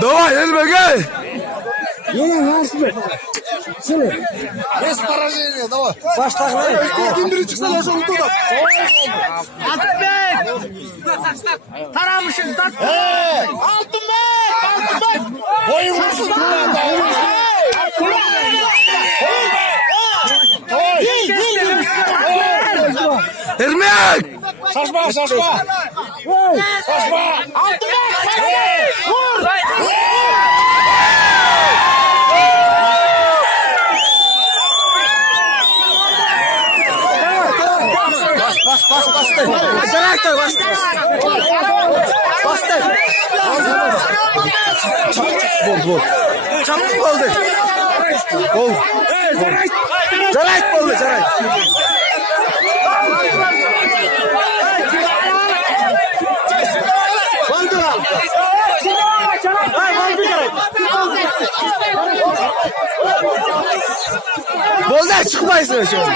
Давай, elime gel. Без поражения, давай. Baştaklar. Gündürü çıksa nasıl oldu da? Taramışsın. Altın bek! Oyun vursun. Ermek. Şaşma. Altın bek! Vur! Bastır. Bastır. Gol. Çabuk oldu. Gol. Caray oldu, Caray. Golden çıkmayısın şu an.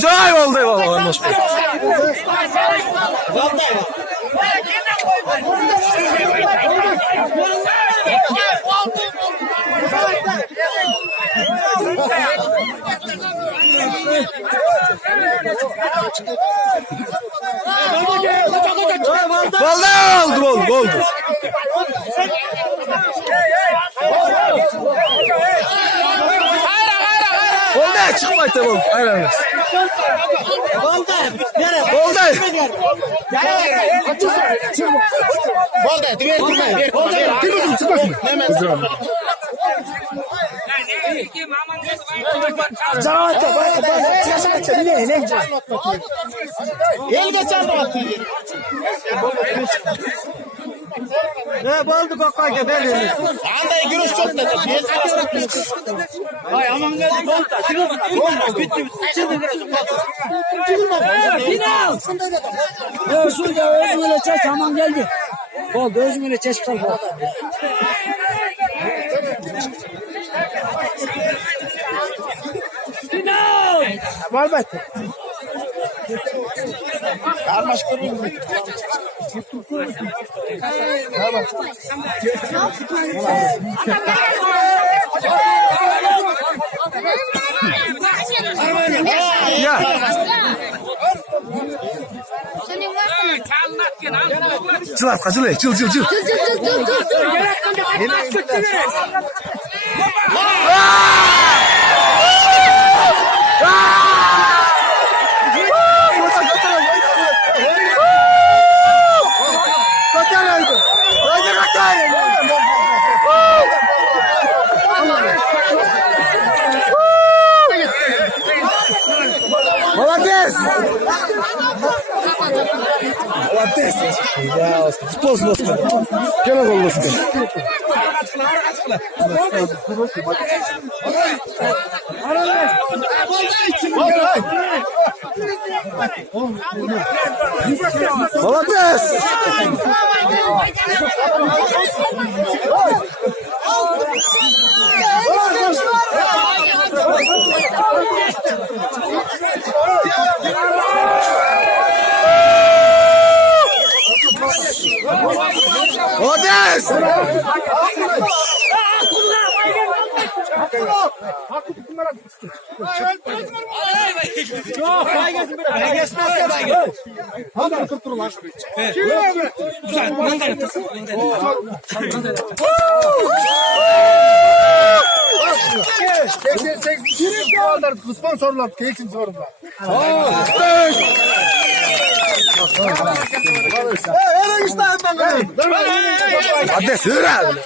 Caray oldu vallahi. Vallahi oldu. Golden çıkmaydı oldu. Aynen. Golden. Ne oldu kakayca belli. Anday gürüş çok dedi. Ay aman geldi gol. Bitti. Final. Özgür de özgürle çek aman geldi. Gol özgürle çek gol. Final. Var Karmaş kurulmuş. Ya. Çıl. Молодец! Ya, futbolsun olsun. Gel oğlum olsun. Молодец! Молодец! Sponsorlar keyifsiz sorunlar. Hadi sür abi.